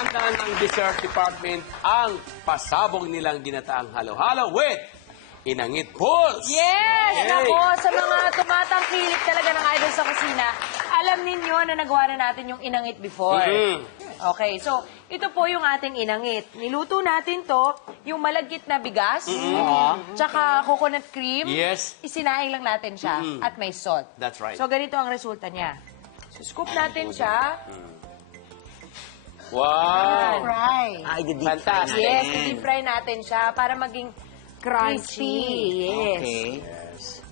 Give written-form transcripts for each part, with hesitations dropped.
Inihanda ng dessert department ang pasabog nilang ginataang halo-halo with inangit pulse. Yes! Okay. Nako, sa mga tumatangkilik talaga ng idol sa kusina, alam ninyo na nagawa na natin yung inangit before. Okay, so ito po yung ating inangit. Niluto natin to, yung malagkit na bigas, tsaka coconut cream. Yes. Isinaing lang natin siya at may salt. That's right. So ganito ang resulta niya. So scoop natin siya. Wow! Fry. Ay, the deep Fantastic. fry Yes, natin. deep fry natin siya para maging crunchy. Yes. Okay.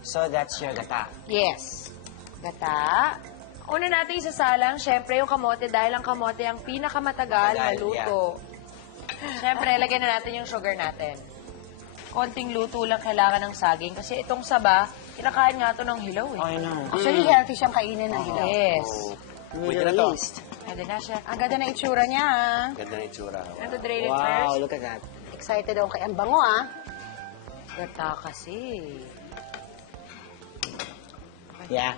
So, that's your gata. Yes. Gata. Una natin isasalang, syempre, yung kamote dahil ang kamote ang pinakamatagal na Matagal, luto. Syempre, lagyan na natin yung sugar natin. Konting luto lang kailangan ng saging kasi itong saba, kinakain nga to ng hilaw eh. I know. Actually, healthy siyang kainin ng hilaw. Yes. Pwede na to. Pwede na siya. Ang ganda ng itsura niya, ah. Ganda na itsura. Ano to, drain it Wow, first? look at that. Excited ako kay ang bango, ah. Gata kasi. Yeah.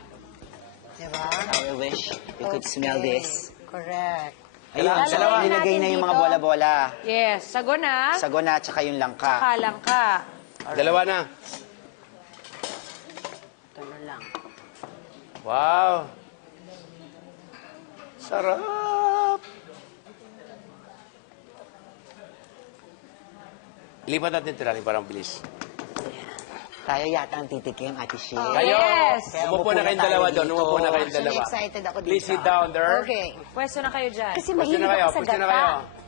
Diba? I wish you could smell this. Correct. Ayun, Dalawa. nilagay na yung mga Dito. bola-bola. Yes. Sago na. Sago na, tsaka yung langka. Kalang ka. Dalawa na. Ito na lang. Wow! Sarap! Lipat natin tiraling parang bilis. Tayo yata ang titikim, Ate Shea. Kayo, Yes. umupo na kayong tayo dalawa dito. doon. Umupo na kayong Actually, dalawa. excited ako dito. Please sit down there. Okay. Pwesto na kayo dyan. Kasi Pwesto mahilig na kayo, ako sa pwesto na kayo. gata.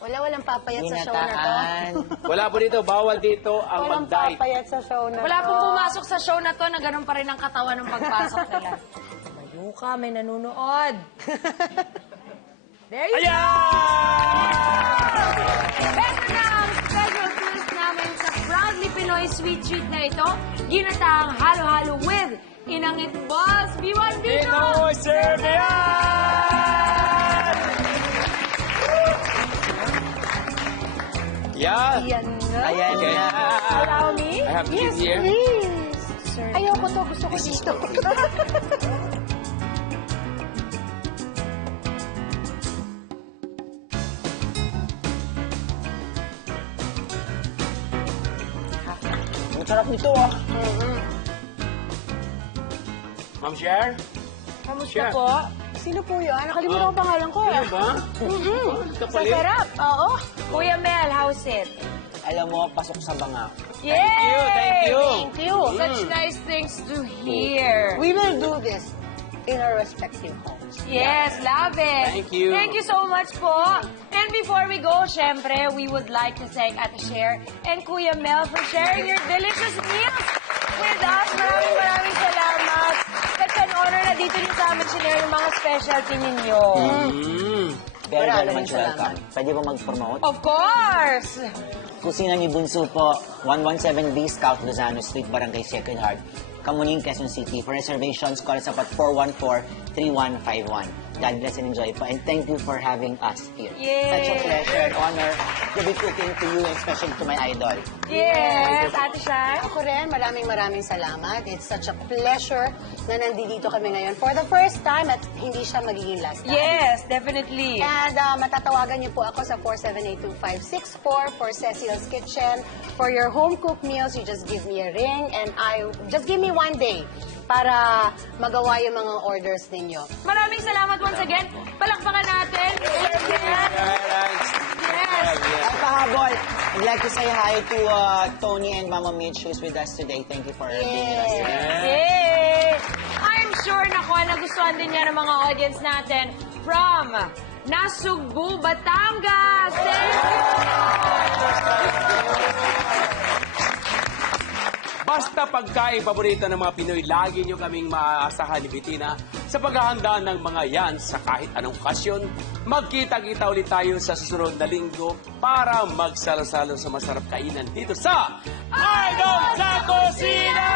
Walang papayat sa show na to. Ginataan. Wala po dito, bawal dito ang Walang mag-diet. papayat sa show na Wala to. pong pumasok sa show na to na ganun pa rin ang katawan ng pagpasok nila. Mayo ka, may nanonood. There you go! Ito na ang special twist namin sa Proudly Pinoy Sweet Treat na ito. Ginataang halo-halo with inangit balls. B1 dito! Pinoy Serbian! Yan! Yan nga. Ayan Okay. na. Allow me? I have Yes, cheese here. please. Ayoko to. Gusto ko dito. Ang sarap nito, ah. Ma'am Cher? Kamusta Sure. po? Sino po yun? Nakalimutan ko pangalan ko. Ano ba? Sa sarap. Oo. Kuya Mel, how's it? Alam mo, pasok sa banga. Yay! Thank you. Thank you. Such nice things to hear. We will do this in our respective homes. Yes, love it. Thank you. Thank you so much po. And before we go, syempre, we would like to thank Ate Cher and Kuya Mel for sharing your delicious meals with us. Maraming salamat. Such an honor na dito niyo sa amin sinare yung mga specialty ninyo. Very, very Maraming much welcome. salamat. Pwede ba mag-promote? Of course! Kusina ni Bunso po, 117B Scout Lozano Street, Barangay Sacred Heart, Kamuning, Quezon City. For reservations, call us up at 414-3151. God bless and enjoy po. And thank you for having us here. Yay! Such a pleasure and honor to be cooking to you and especially to my idol. Yes, Ate Shai. Ako rin, maraming salamat. It's such a pleasure na nandito kami ngayon for the first time at hindi siya magiging last time. Yes, definitely. And matatawagan niyo po ako sa 478-2564 for Cecil's Kitchen. For your home-cooked meals, you just give me a ring and just give me one day para magawa yung mga orders ninyo. Maraming salamat once again. Palakpakan natin. Yes. At pahabol, I'd like to say hi to Tony and Mama Mitch who's with us today. Thank you for being with us today. Yay! I'm sure na nagustuhan din niya ng mga audience natin from Nasugbu, Batangas. Thank Basta pagkain paborito ng mga Pinoy, lagi nyo kaming maaasahan ni Bettina sa paghahanda ng mga yan sa kahit anong okasyon. Magkita-kita ulit tayo sa susunod na linggo para magsalo-salo sa masarap kainan dito sa Idol sa Kusina!